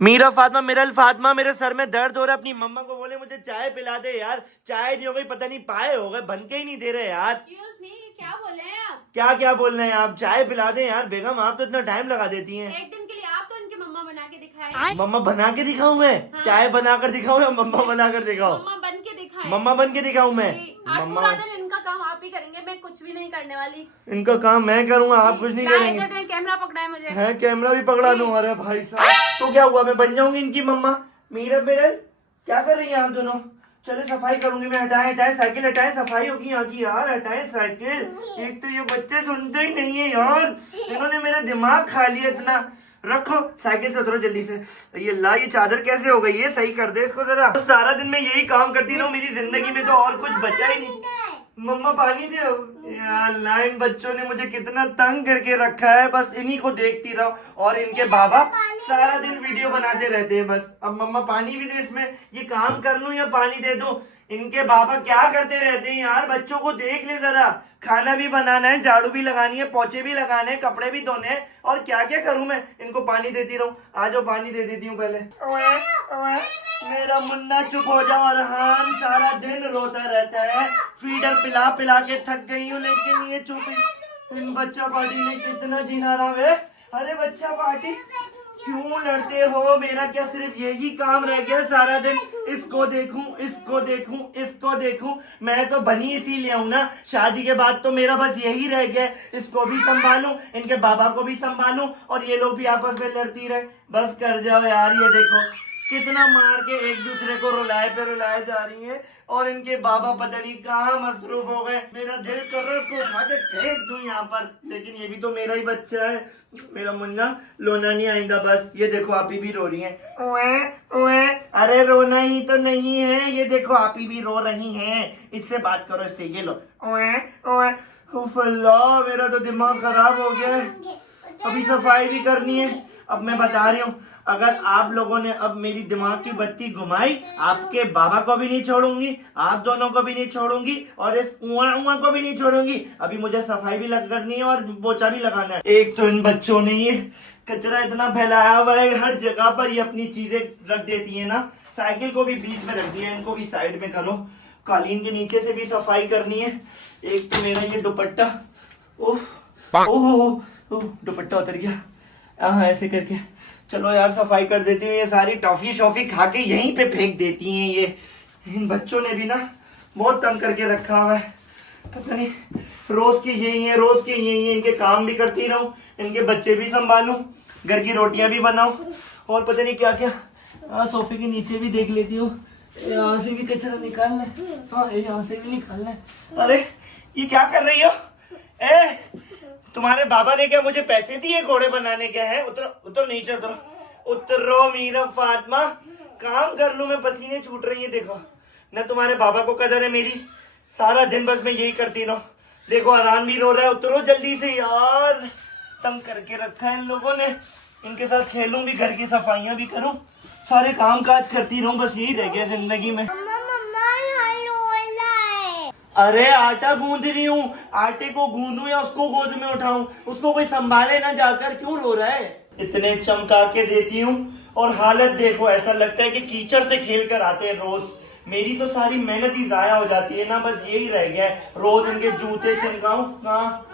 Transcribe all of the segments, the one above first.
मीरा फातिमा मिरल फातिमा, मेरे सर में दर्द हो रहा है। अपनी मम्मा को बोले मुझे चाय पिला दे यार। चाय नहीं हो गई, पता नहीं पाए हो गए, बन के ही नहीं दे रहे यार। Excuse me, क्या बोले हैं आप? क्या क्या बोल रहे हैं आप? चाय पिला दे यार बेगम, आप तो इतना टाइम लगा देती हैं। एक दिन के लिए आप तो इनकी मम्मा बना के दिखाए। मम्मा बना के दिखाऊं मैं? हाँ। चाय बनाकर दिखाऊं या मम्मा बनाकर दिखाऊं? मम्मा बन के दिखाए। मम्मा बन के दिखाऊं मैं? जी, आज मम्मा पूरा दिन इनका काम आप ही करेंगे, मैं कुछ भी नहीं करने वाली। इनका काम मैं करूंगा, आप कुछ नहीं करेंगे? इधर कैमरा पकड़ा है मुझे। है कैमरा भी पकड़ा दूं? अरे भाई साहब, तो क्या हुआ, मैं बन जाऊंगी इनकी मम्मा? मीरा मिरल क्या कर रही हैं आप दोनों? चले सफाई करूंगी मैं। हटाएं हटाएं साइकिल, हटाएं, सफाई होगी यहाँ की यार। हटाएं साइकिल। एक तो ये बच्चे सुनते ही नहीं है यार, इन्होंने मेरा दिमाग खा लिया इतना। रखो साइकिल से उतरो जल्दी से। ये ला, ये चादर कैसे हो गई है? सही कर दे इसको जरा। सारा दिन मैं यही काम करती रहूं, मेरी जिंदगी में तो और कुछ बचा ही नहीं। मम्मा पानी दो यार। लाइन बच्चों ने मुझे कितना तंग करके रखा है, बस इन्हीं को देखती रहो। और इनके बाबा सारा दिन वीडियो बनाते रहते हैं बस। अब मम्मा पानी भी दे, इसमें ये काम कर लूं या पानी दे दूं? इनके बाबा क्या करते रहते हैं यार, बच्चों को देख ले जरा। खाना भी बनाना है, झाड़ू भी लगानी है, पोछे भी लगाने हैं, कपड़े भी धोने हैं, और क्या क्या करूं मैं? इनको पानी देती रहूं? आ जाओ पानी दे देती हूँ पहले। ओए, ओए, मेरा मुन्ना चुप हो जाओ। अरहान सारा दिन रोता रहता है, फीडर पिला पिला के थक गई हूँ, लेकिन ये चुप ही। इन बच्चा पार्टी ने कितना जीना रहा है। अरे बच्चा पार्टी क्यों लड़ते हो? मेरा क्या सिर्फ यही काम रह गया सारा दिन? इसको देखूं, इसको देखूं, इसको देखूं। मैं तो बनी इसीलिए हूं ना, शादी के बाद तो मेरा बस यही रह गया। इसको भी संभालूं, इनके बाबा को भी संभालूं, और ये लोग भी आपस में लड़ती रहे। बस कर जाओ यार। ये देखो कितना मार के एक दूसरे को रुलाए पे रुलाए जा रही हैं, और इनके बाबा पता नहीं कहाँ मसरूफ हो गए। मेरा दिल कर रहा है इसको उठा के फेंक दूं यहाँ पर, लेकिन ये भी तो मेरा ही बच्चा है। मेरा मुन्ना लोना नहीं आएगा बस। ये देखो आप ही भी रो रही हैं। ओए ओए, अरे रोना ही तो नहीं है, ये देखो आप ही भी रो रही हैं। इससे बात करो, इससे। ये लो। ओए ओए, उफ अल्लाह, मेरा तो दिमाग खराब हो गया है। अभी सफाई भी करनी है। अब मैं बता रही हूँ, अगर आप लोगों ने अब मेरी दिमाग की बत्ती घुमाई, आपके बाबा को भी नहीं छोड़ूंगी, आप दोनों को भी नहीं छोड़ूंगी, और इस उआ को भी नहीं छोड़ूंगी। अभी मुझे सफाई भी करनी है और पोछा भी लगाना है। एक तो इन बच्चों ने ये कचरा इतना फैलाया हुआ है, हर जगह पर ये अपनी चीजें रख देती है ना। साइकिल को भी बीच में रख दिया, इनको भी साइड में करो। कालीन के नीचे से भी सफाई करनी है। एक तो मेरा ये दुपट्टा, ओह दुपट्टा उतर गया। हाँ ऐसे करके चलो यार सफाई कर देती हूँ। ये सारी टॉफी शॉफी खा के यहीं पे फेंक देती हैं ये। इन बच्चों ने भी ना बहुत तंग करके रखा हुआ है, पता नहीं रोज की यही है, रोज की यही है। इनके काम भी करती रहूं, इनके बच्चे भी संभालूं, घर की रोटियां भी बनाऊं, और पता नहीं क्या क्या। सोफे के नीचे भी देख लेती हूँ, यहाँ से भी कचरा निकालना है। हाँ यहाँ से भी निकालना है। अरे ये क्या कर रही हो? तुम्हारे बाबा ने क्या मुझे पैसे दिए घोड़े बनाने के? हैं उतरो, उतरो नीचे, उतरो, उतरो मीरा फातिमा। काम कर लूं मैं, पसीने छूट रही है। देखो न तुम्हारे बाबा को कदर है मेरी, सारा दिन बस मैं यही करती रहूं। देखो अरहान भी रो रहा है, उतरो जल्दी से यार। तंग करके रखा है इन लोगों ने। इनके साथ खेलूं भी, घर की सफाइयां भी करूं, सारे काम काज करती रहूं, बस यही रह गया जिंदगी में। अरे आटा गूंद रही हूँ, आटे को गूंदूं या उसको गोद में उठाऊं? उसको कोई संभाले ना जाकर, क्यों रो रहा है? इतने चमका के देती हूँ, और हालत देखो, ऐसा लगता है कि कीचड़ से खेल कर आते हैं रोज। मेरी तो सारी मेहनत ही जाया हो जाती है ना, बस यही रह गया है। रोज इनके जूते चमकाऊं। हाँ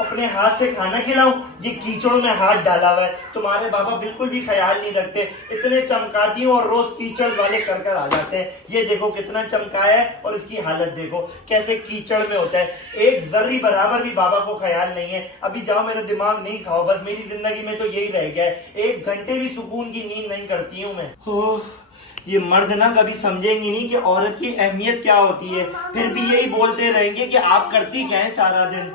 अपने हाथ से खाना खिलाऊं? ये कीचड़ में हाथ डाला हुआ है। तुम्हारे बाबा बिल्कुल भी ख्याल नहीं रखते, इतने चमकाती हूँ और रोज कीचड़ वाले कर कर आ जाते हैं। ये देखो कितना चमकाया है, और इसकी हालत देखो कैसे कीचड़ में होता है। एक जर्री बराबर भी बाबा को ख्याल नहीं है। अभी जाओ, मेरा दिमाग नहीं खाओ, बस मेरी जिंदगी में तो यही रह गया है। 1 घंटे भी सुकून की नींद नहीं करती हूँ मैं। ये मर्द ना कभी समझेंगे नहीं कि औरत की अहमियत क्या होती है, फिर भी यही बोलते रहेंगे कि आप करती क्या है सारा दिन।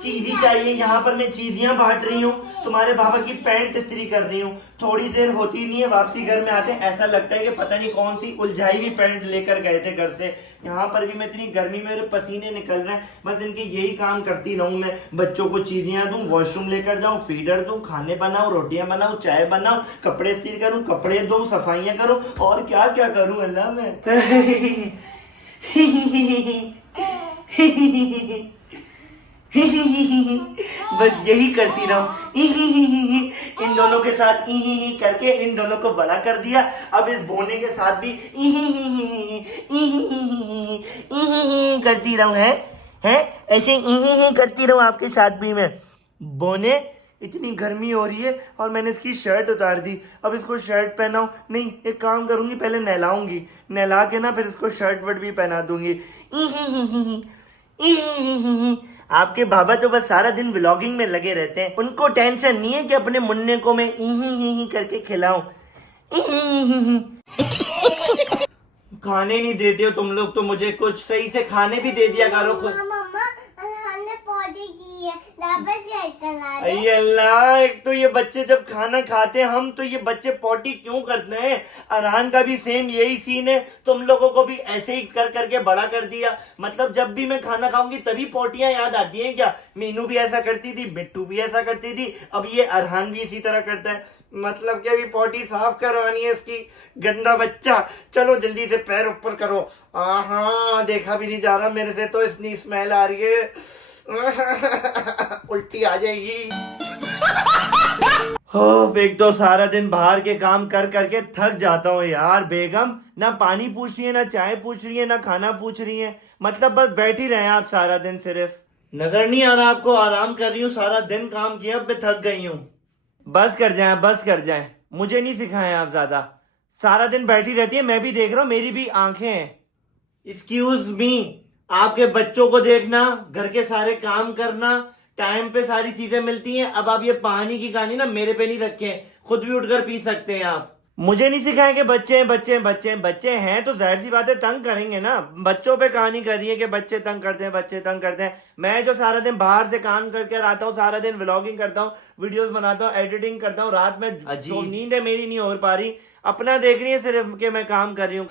चीजी चाहिए? यहाँ पर मैं चीजियां बांट रही हूँ, तुम्हारे बाबा की पैंट इस्त्री कर रही हूँ। थोड़ी देर होती नहीं है, वापसी घर में आते हैं, ऐसा लगता है कि पता नहीं कौन सी उलझाई हुई पैंट लेकर गए थे घर से। यहाँ पर भी मैं इतनी गर्मी में, मेरे पसीने निकल रहे हैं, बस इनके यही काम करती रहूं मैं। बच्चों को चीजियां दूं, वॉशरूम लेकर जाऊं, फीडर दूं, खाने बनाऊं, रोटियां बनाऊं, चाय बनाऊं, कपड़े इस्त्री करूं, कपड़े दूं, सफाइयां करूं, और क्या क्या करूं अल्लाह मैं। बस यही करती रहूं। इन दोनों के साथ करके इन दोनों को बड़ा कर दिया। अब इस बोने के साथ भी करती रहूं। है ऐसे करती रहूं आपके साथ भी मैं। बोने, इतनी गर्मी हो रही है और मैंने इसकी शर्ट उतार दी। अब इसको शर्ट पहनाऊं? नहीं, एक काम करूंगी, पहले नहलाऊंगी, नहला के ना फिर इसको शर्ट वर्ट भी पहना दूंगी। आपके बाबा तो बस सारा दिन व्लॉगिंग में लगे रहते हैं। उनको टेंशन नहीं है कि अपने मुन्ने को मैं करके खिलाऊं। खाने नहीं देते हो तुम लोग तो मुझे, कुछ सही से खाने भी दे दिया करो खुद। मम्मा हमने पौधे की है, अरे अल्लाह, एक तो ये बच्चे जब खाना खाते हैं हम तो ये बच्चे पॉटी क्यों करते हैं। अरहान का भी सेम यही सीन है, तुम लोगों को भी ऐसे ही कर करके बड़ा कर दिया। मतलब जब भी मैं खाना खाऊंगी तभी पोटियां याद आती हैं क्या? मीनू भी ऐसा करती थी, मिट्टू भी ऐसा करती थी, अब ये अरहान भी इसी तरह करता है। मतलब कि अभी पॉटी साफ करवानी है इसकी, गंदा बच्चा। चलो जल्दी से पैर ऊपर करो। हाँ, देखा भी नहीं जा रहा मेरे से तो इतनी स्मेल आ रही है, उल्टी आ जाएगी। हो, एक तो सारा दिन बाहर के काम कर करके थक जाता हूँ यार। बेगम ना पानी पूछ रही है, ना चाय पूछ रही है, ना खाना पूछ रही है। मतलब बस बैठी रहे आप सारा दिन। सिर्फ नजर नहीं आ रहा आपको आराम कर रही हूँ? सारा दिन काम किया, अब मैं थक गई हूँ। बस कर जाए, बस कर जाए, मुझे नहीं सिखाएं आप ज्यादा। सारा दिन बैठी रहती है, मैं भी देख रहा हूँ, मेरी भी आंखें हैं। एक्सक्यूज मी, आपके बच्चों को देखना, घर के सारे काम करना, टाइम पे सारी चीजें मिलती हैं। अब आप ये पानी की कहानी ना मेरे पे नहीं रखें, खुद भी उठकर पी सकते हैं आप। मुझे नहीं सिखाया कि बच्चे हैं, बच्चे हैं, बच्चे हैं। बच्चे हैं तो जाहिर सी बात है तंग करेंगे ना। बच्चों पे कहानी कर रही है कि बच्चे तंग करते हैं, बच्चे तंग करते हैं। मैं जो सारा दिन बाहर से काम करके आता हूँ, सारा दिन व्लॉगिंग करता हूँ, वीडियोस बनाता हूँ, एडिटिंग करता हूँ, रात में जो नींद है मेरी नहीं हो पा रही। अपना देख रही है सिर्फ कि मैं काम कर रही हूँ।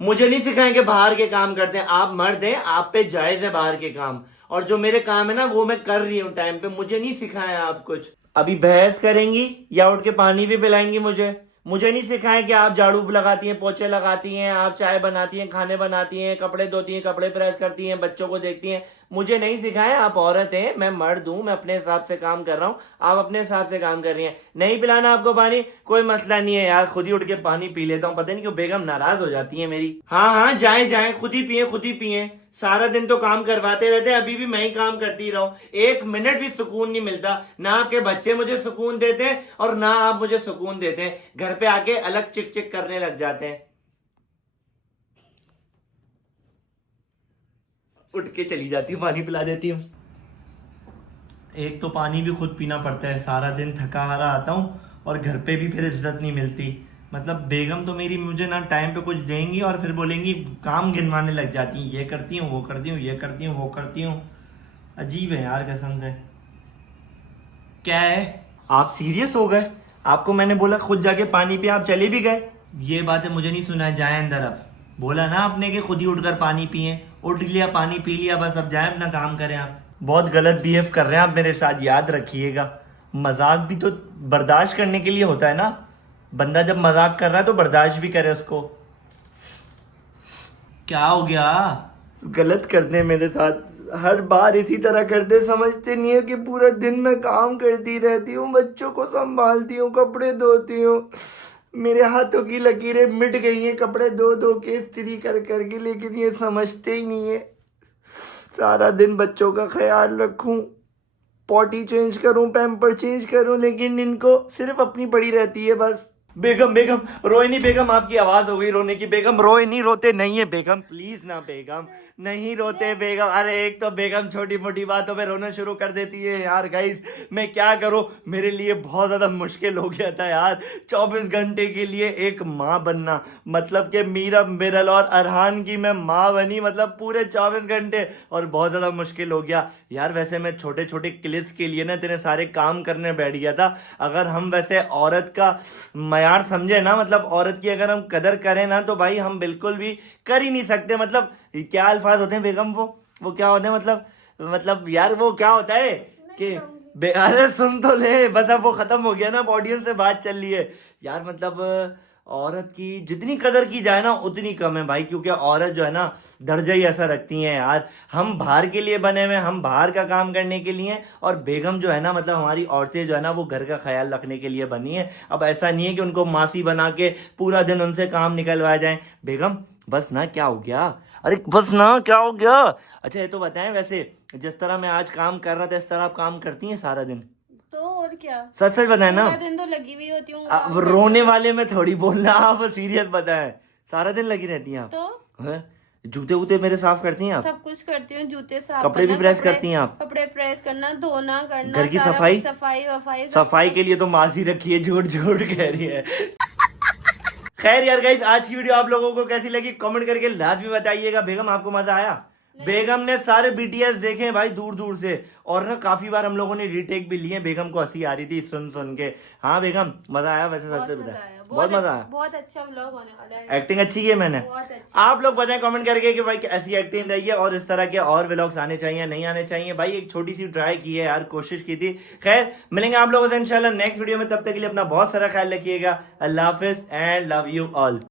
मुझे नहीं सिखाएं कि बाहर के काम करते हैं। आप मर्द हैं, आप पे जायज है बाहर के काम, और जो मेरे काम है ना वो मैं कर रही हूँ टाइम पे। मुझे नहीं सिखाया आप कुछ। अभी बहस करेंगी या उठ के पानी भी पिलाएंगी मुझे नहीं सिखाएं कि आप झाड़ू लगाती हैं, पोछे लगाती हैं, आप चाय बनाती हैं, खाने बनाती हैं, कपड़े धोती हैं, कपड़े प्रेस करती हैं, बच्चों को देखती हैं। मुझे नहीं सिखाएं। आप औरत हैं, मैं मर्द हूं, मैं अपने हिसाब से काम कर रहा हूं, आप अपने हिसाब से काम कर रही हैं। नहीं पिलाना आपको पानी, कोई मसला नहीं है यार, खुद ही उठ के पानी पी लेता हूं। पता नहीं क्यों बेगम नाराज हो जाती है मेरी। हाँ, जाए जाए, खुद ही पिए, खुद ही पिए। सारा दिन तो काम करवाते रहते हैं, अभी भी मैं ही काम करती रहूं। एक मिनट भी सुकून नहीं मिलता। ना आपके बच्चे मुझे सुकून देते हैं और ना आप मुझे सुकून देते हैं। घर पे आके अलग चिक चिक करने लग जाते हैं। उठ के चली जाती हूँ, पानी पिला देती हूँ। एक तो पानी भी खुद पीना पड़ता है, सारा दिन थका हारा आता हूँ और घर पे भी फिर इज्जत नहीं मिलती। मतलब बेगम तो मेरी मुझे ना टाइम पे कुछ देंगी और फिर बोलेंगी, काम गिनवाने लग जाती हैं, ये करती हूँ, वो करती हूँ, ये करती हूँ, वो करती हूँ। अजीब है यार कसम से। क्या है, आप सीरियस हो गए? आपको मैंने बोला खुद जाके पानी पिए, आप चले भी गए। ये बातें मुझे नहीं सुनाई, जाए अंदर। अब बोला ना आपने कि खुद ही उठकर पानी पिए, उठ लिया, पानी पी लिया, बस अब जाए अपना काम करें। आप बहुत गलत बिहेव कर रहे हैं आप मेरे साथ, याद रखिएगा। मजाक भी तो बर्दाश्त करने के लिए होता है ना। बंदा जब मजाक कर रहा है तो बर्दाश्त भी करे उसको। क्या हो गया? गलत करते हैं मेरे साथ, हर बार इसी तरह करते। समझते नहीं है कि पूरा दिन मैं काम करती रहती हूँ, बच्चों को संभालती हूँ, कपड़े धोती हूँ। मेरे हाथों की लकीरें मिट गई हैं कपड़े धो धो के, इस्त्री कर करके, लेकिन ये समझते ही नहीं है। सारा दिन बच्चों का ख्याल रखूं, पॉटी चेंज करूं, पैम्पर चेंज करूं, लेकिन इनको सिर्फ अपनी पड़ी रहती है बस। बेगम बेगम रोए नहीं बेगम, आपकी आवाज हो गई रोने की। बेगम रोए नहीं, रोते नहीं है बेगम, प्लीज ना बेगम, नहीं रोते बेगम। अरे एक तो बेगम छोटी मोटी बातों पे रोना शुरू कर देती है यार। गाइस मैं क्या करूं, मेरे लिए बहुत ज्यादा मुश्किल हो गया था यार 24 घंटे के लिए एक माँ बनना। मतलब कि मीरा मिरल और अरहान की मैं माँ बनी, मतलब पूरे 24 घंटे, और बहुत ज्यादा मुश्किल हो गया यार। वैसे मैं छोटे छोटे क्लिप्स के लिए ना इतने सारे काम करने बैठ गया था। अगर हम वैसे औरत का यार समझे ना, मतलब औरत की अगर हम कदर करें ना तो भाई हम बिल्कुल भी कर ही नहीं सकते। मतलब क्या अल्फाज होते हैं बेगम, वो क्या होते हैं, मतलब यार वो क्या होता है कि अरे सुन तो ले, बस अब वो खत्म हो गया ना, ऑडियंस से बात चल रही है यार। मतलब औरत की जितनी कदर की जाए ना उतनी कम है भाई, क्योंकि औरत जो है ना दर्जा ही ऐसा रखती है यार। हम बाहर के लिए बने हुए, हम बाहर का काम करने के लिए, और बेगम जो है ना मतलब हमारी औरतें जो है ना वो घर का ख्याल रखने के लिए बनी है। अब ऐसा नहीं है कि उनको मासी बना के पूरा दिन उनसे काम निकलवाया जाए। बेगम बस ना, क्या हो गया? अरे बस ना, क्या हो गया? अच्छा ये तो बताएं, वैसे जिस तरह मैं आज काम कर रहा था इस तरह आप काम करती हैं सारा दिन? तो और क्या, सच सच बताएं ना। पूरा दिन तो लगी हुई होती हूँ अब रोने वाले में थोड़ी बोलना, आप सीरियस बताएं। सारा दिन लगी रहती हैं आप? तो हैं? जूते वूते मेरे साफ करती हैं आप? सब कुछ करती हूँ, जूते साफ कपड़े भी करना, प्रेस करती हैं आप? कपड़े प्रेस करना, धोना करना, घर की सारा सफाई? कुछ, सफाई वफाई सब सफाई के लिए तो मासी रखी है, झूठ झूठ कह रही है। खैर यार गाइस, आज की वीडियो आप लोगों को कैसी लगी कमेंट करके लाजमी बताइएगा। बेगम आपको मजा आया? बेगम ने सारे बीटीएस देखे हैं भाई दूर दूर से, और ना काफी बार हम लोगों ने रीटेक भी लिए। बेगम को हंसी आ रही थी सुन सुन के। हाँ बेगम मजा आया? वैसे सबसे बताया बहुत मजा आया। बहुत अच्छा व्लॉग होने वाला है। एक्टिंग अच्छी की है मैंने? बहुत अच्छा। आप लोग बताएं कमेंट करके कि भाई ऐसी एक्टिंग रही है और इस तरह के और व्लॉग्स आने चाहिए नहीं आने चाहिए। भाई एक छोटी सी ट्राई की है यार, कोशिश की थी। खैर मिलेंगे आप लोगों से इंशाल्लाह नेक्स्ट वीडियो में, तब तक के लिए अपना बहुत सारा ख्याल रखिएगा। अल्लाह हाफिज एंड लव यू ऑल।